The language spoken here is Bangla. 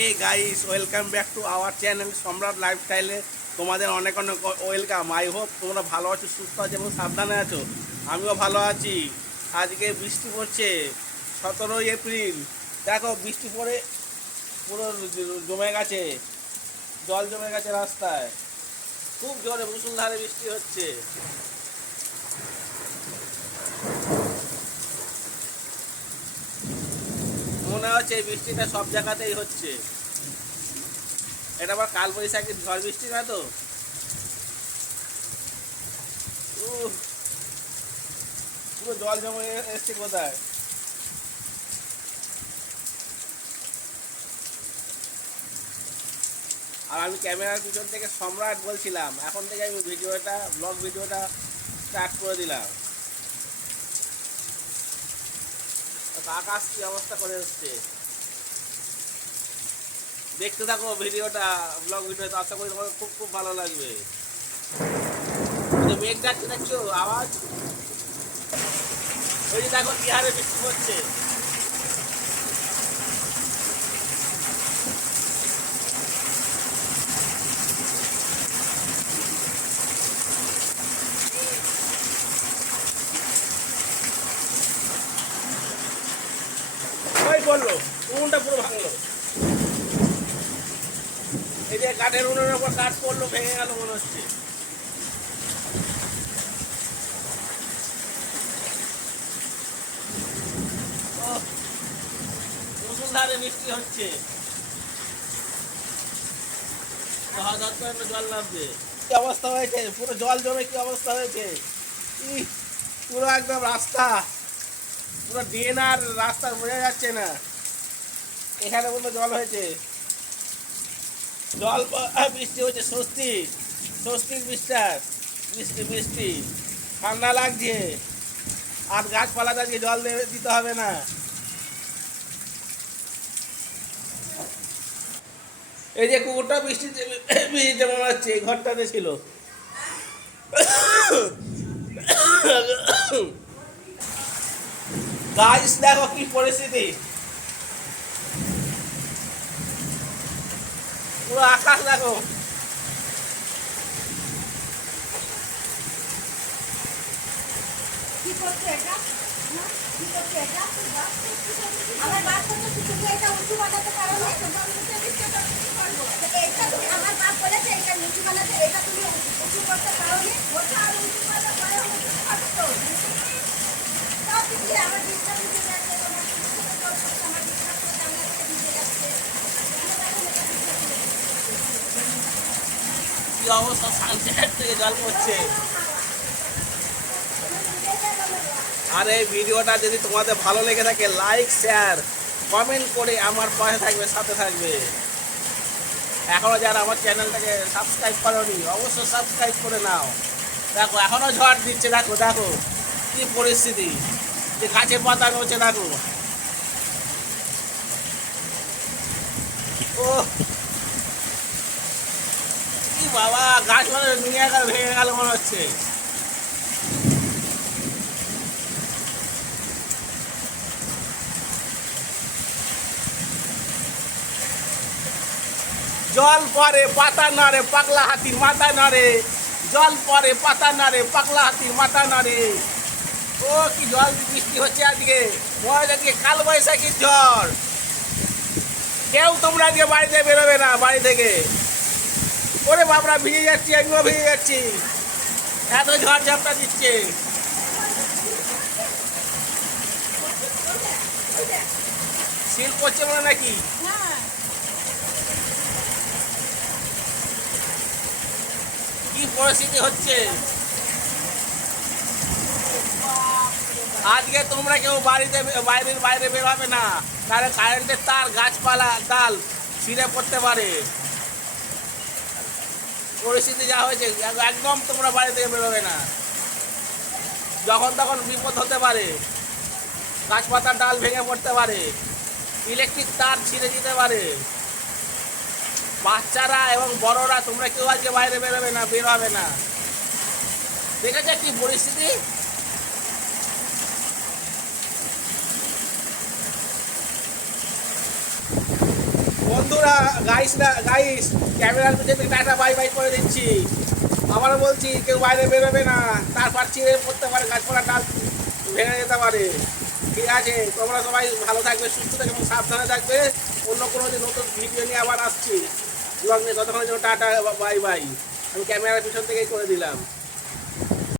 Hey guys welcome back to our channel Samrat লাইফস্টাইলে তোমাদের অনেক অনেক ওয়েলকাম আই হোপ তোমরা ভালো আছো, সুস্থ আছো এবং সাবধানে আছো। আমিও ভালো আছি। আজকে বৃষ্টি পড়ছে, সতেরোই এপ্রিল। দেখো, বৃষ্টি পড়ে, পুরো জমে গেছে। জল জমে গেছে রাস্তায়। খুব জোরে মুসুলধারে বৃষ্টি হচ্ছে মনে হচ্ছে, এই বৃষ্টিটা সব জায়গাতেই হচ্ছে। এটা আবার কাল বৈশাখী, ঝড় বৃষ্টি না তো? পুরো জল জমে এসছে কোথায়? আর আমি ক্যামেরার পিছন থেকে সম্রাট বলছিলাম। এখন থেকে আমি ভিডিওটা ব্লগ ভিডিওটা স্টার্ট করে দিলাম তো আকাশ কি অবস্থা করে হচ্ছে দেখতে থাকো ভিডিওটা ব্লগ ভিডিও আশা করি তোমার খুব খুব ভালো লাগবে। মেঘ ডাকছে, দেখছ? আওয়াজ? ওই যে দেখো কি হারে বৃষ্টি হচ্ছে ওই বলল উনুনটা পুরো ভাঙলো। এই যে কাঠের উনুনের উপর কাঠ পড়ল ভেঙে গেল মনে হচ্ছে। ওহ, বৃষ্টি হচ্ছে। জল নামছে কি অবস্থা হয়েছে? পুরো জল জমে কি অবস্থা হয়েছে? পুরো একদম রাস্তা। পুরো ড্রেন আর রাস্তা বোঝা যাচ্ছে না। এখানে কোনো জল হয়েছে। জল বৃষ্টি হচ্ছে স্বস্তি। স্বস্তির বিশ্বাস বৃষ্টি বৃষ্টি ঠান্ডা লাগছে। আর গাছপালা আজকে জল দিতে হবে না। এই যে কুকুরটা বৃষ্টি বৃষ্টিতে মনে হচ্ছে, এই ঘরটাতে ছিল। গাইস দেখো কি পরিস্থিতি। পুরো আকাশ দেখো। কি করছে এটা? কি করছে এটা? আমার বাপ তো এটা উঁচু বানাতে পারো না এটা তুমি আমার বাপ বলেছে, এটা নিচু বানাতে, এটা তুমি উঁচু করতে পারো ওটা আর উঁচু করতে পারো না উঁচু করতে তো তাও তুমি আমার বিশ্বাস উঠে যাচ্ছে তোমার কিছু করছ আমার বিশ্বাস করতে আমার কাছে ভিজে যাচ্ছে আর এই ভিডিওটা যদি তোমাদের ভালো লেগে থাকে লাইক শেয়ার কমেন্ট করে আমার পাশে থাকবে, সাথে থাকবে। এখনও যারা আমার চ্যানেলটাকে সাবস্ক্রাইব করোনি, অবশ্যই সাবস্ক্রাইব করে নাও। দেখো এখনও ঝড় দিচ্ছে, দেখো দেখো, কি পরিস্থিতি। যে গাছের পাতা নড়ছে, দেখো। ও বাবা, গাছ মানে নিয়ে গেল, ভেঙে গেল মনে হচ্ছে। জল পরে পাতা নাড়ে, পাগলা হাতির মাথা নাড়ে। জল পরে পাতা নাড়ে, পাগলা হাতির মাথা নাড়ে। ও, কি জল বৃষ্টি হচ্ছে আজকে। হচ্ছে আজকে কাল বৈশাখীর ঝড়। কেউ তোমরা আজকে বাড়িতে বেরোবে না, বাড়ি থেকে। ওরে বাবরা ভিজে যাচ্ছি আমিও ভিজে যাচ্ছি। এত ঝড় ঝাপটা দিচ্ছে। সিল করছে মনে নাকি? কি পরিস্থিতি হচ্ছে? আজকে তোমরা কেউ বাড়িতে বাইরের বাইরে বের হবে না। তাহলে কারেন্টের তার, গাছপালা, ডাল ছিঁড়ে পড়তে পারে। পরিস্থিতি যা হয়েছে এক- একদম তোমরা বাড়ি থেকে বেরোবে না। যখন তখন বিপদ হতে পারে গাছপাতার ডাল ভেঙে পড়তে পারে ইলেকট্রিক তার ছিঁড়ে দিতে পারে। বাচ্চারা এবং বড়রা, তোমরা কেউ আজকে বাইরে বেরোবে না বেরোবে না। দেখেছে কি পরিস্থিতি? বন্ধুরা গাইস না গাইস ক্যামেরার পিছনে টাটা বাই বাই করে দিচ্ছি। আবারও বলছি, কেউ বাইরে বেরোবে না। তারপর চিড়ে পড়তে পারে গাছপালা ডাল ভেঙে যেতে পারে। ঠিক আছে, তোমরা সবাই ভালো থাকবে, সুস্থ থাকবে এবং সাবধানে থাকবে। অন্য কোনো দিন নতুন ভিডিও নিয়ে আবার আসছি। ব্লগ নিয়ে ততক্ষণের জন্য টাটা বাই বাই আমি ক্যামেরার পিছন থেকেই করে দিলাম।